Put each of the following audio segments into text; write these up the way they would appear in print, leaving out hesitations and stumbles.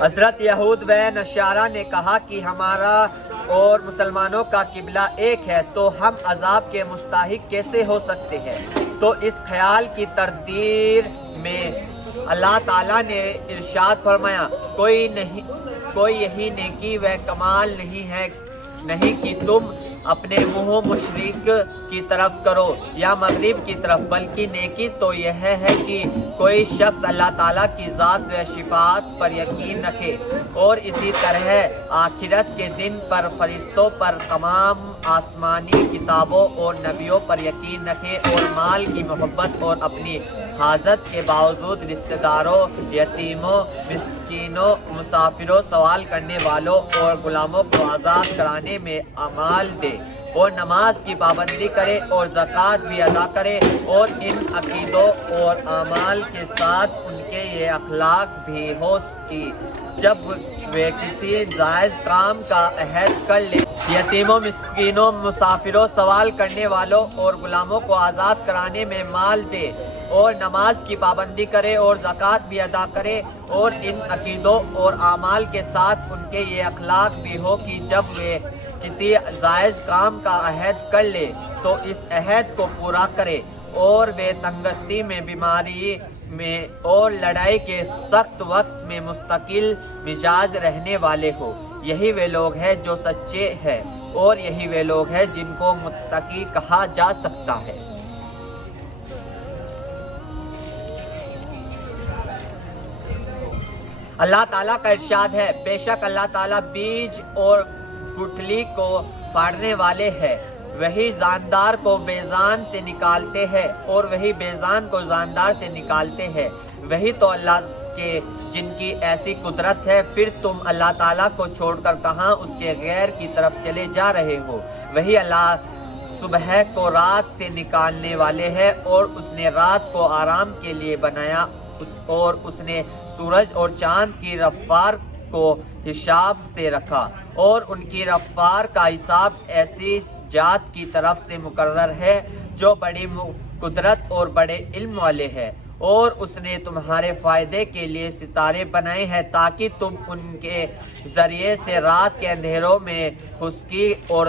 حضرت یہود و نصارہ نے کہا کہ ہمارا اور مسلمانوں کا قبلہ ایک ہے، تو ہم عذاب کے مستحق کیسے ہو سکتے ہیں؟ تو اس خیال کی تردید میں اللہ تعالیٰ نے ارشاد فرمایا، کوئی یہی نیکی و کمال نہیں کہ تم اپنے منہ مشرق کی طرف کرو یا مغرب کی طرف، بلکہ نیکی تو یہ ہے کہ کوئی شخص اللہ تعالیٰ کی ذات و صفات پر یقین رکھے اور اسی طرح آخرت کے دن پر، فرشتوں پر، تمام آسمانی کتابوں اور نبیوں پر یقین رکھے اور مال کی محبت اور اپنی حاجت کے باوجود رشتہ داروں، یتیموں، مسکینوں، مسافروں، سوال کرنے والوں اور غلاموں کو آزاد کرانے میں اعمال دے اور نماز کی پابندی کرے اور زکوٰۃ بھی ادا کرے، اور ان عقیدوں اور اعمال کے ساتھ ان کے یہ اخلاق بھی ہو کہ جب وہ کسی جائز کام کا عہد کر لے، یتیموں، مسکینوں، مسافروں، سوال کرنے والوں اور غلاموں کو آزاد کرانے میں مال دے اور نماز کی پابندی کرے اور زکوٰۃ بھی ادا کرے، اور ان عقیدوں اور اعمال کے ساتھ ان کے یہ اخلاق بھی ہو کہ جب وہ کسی جائز کام کا عہد کر لے تو اس عہد کو پورا کرے، اور وہ تنگدستی میں، بیماری میں اور لڑائی کے سخت وقت میں مستقل مزاج رہنے والے ہو۔ یہی وہ لوگ ہیں جو سچے ہیں، اور یہی وہ لوگ ہیں جن کو متقی کہا جا سکتا ہے۔ اللہ تعالیٰ کا ارشاد ہے، بے شک اللہ تعالیٰ بیج اور گٹھلی کو پھاڑنے والے ہیں، وہی جاندار کو بیجان سے نکالتے ہیں اور وہی بیجان کو جاندار سے نکالتے ہیں، وہی تو اللہ کے جن کی ایسی قدرت ہے۔ پھر تم اللہ تعالیٰ کو چھوڑ کر کہاں اس کے غیر کی طرف چلے جا رہے ہو؟ وہی اللہ صبح کو رات سے نکالنے والے ہے، اور اس نے رات کو آرام کے لیے بنایا، اور اس نے سورج اور چاند کی رفتار کو حساب سے رکھا، اور ان کی رفتار کا حساب ایسی ذات کی طرف سے مقرر ہے جو بڑی قدرت اور بڑے علم والے ہے، اور اس نے تمہارے فائدے کے لیے ستارے بنائے ہیں تاکہ تم ان کے ذریعے سے رات کے اندھیروں میں خشکی اور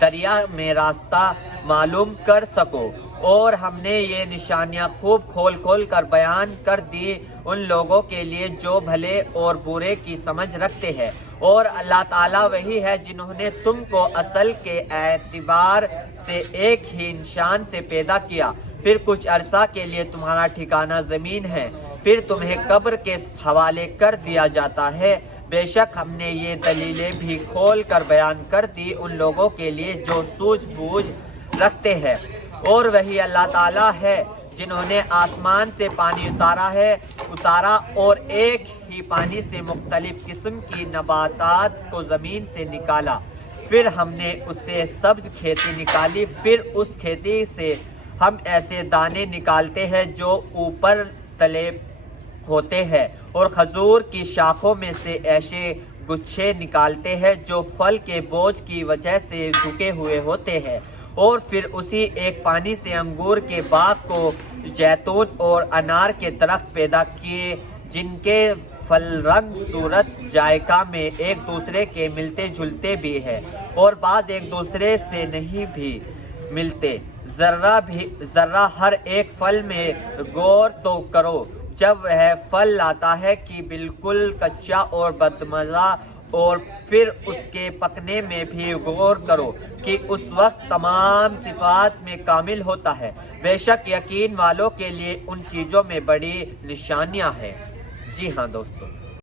دریا میں راستہ معلوم کر سکو، اور ہم نے یہ نشانیاں خوب کھول کر بیان کر دی ان لوگوں کے لیے جو بھلے اور برے کی سمجھ رکھتے ہیں، اور اللہ تعالیٰ وہی ہے جنہوں نے تم کو اصل کے اعتبار سے ایک ہی انسان سے پیدا کیا، پھر کچھ عرصہ کے لیے تمہارا ٹھکانہ زمین ہے، پھر تمہیں قبر کے حوالے کر دیا جاتا ہے۔ بے شک ہم نے یہ دلیلیں بھی کھول کر بیان کر دی ان لوگوں کے لیے جو سوجھ بوجھ رکھتے ہیں، اور وہی اللہ تعالیٰ ہے جنہوں نے آسمان سے پانی اتارا اور ایک ہی پانی سے مختلف قسم کی نباتات کو زمین سے نکالا، پھر ہم نے اس سے سبز کھیتی نکالی، پھر اس کھیتی سے ہم ایسے دانے نکالتے ہیں جو اوپر تلے ہوتے ہیں، اور کھجور کی شاخوں میں سے ایسے گچھے نکالتے ہیں جو پھل کے بوجھ کی وجہ سے جھکے ہوئے ہوتے ہیں، اور پھر اسی ایک پانی سے انگور کے باغ کو، زیتون اور انار کے درخت پیدا کیے جن کے پھل رنگ، صورت، ذائقہ میں ایک دوسرے کے ملتے جلتے بھی ہیں اور بعض ایک دوسرے سے نہیں بھی ملتے۔ ذرہ ہر ایک پھل میں غور تو کرو جب وہ پھل لاتا ہے کہ بالکل کچا اور بدمزہ، اور پھر اس کے پکنے میں بھی غور کرو کہ اس وقت تمام صفات میں کامل ہوتا ہے۔ بے شک یقین والوں کے لیے ان چیزوں میں بڑی نشانیاں ہیں۔ جی ہاں دوستو۔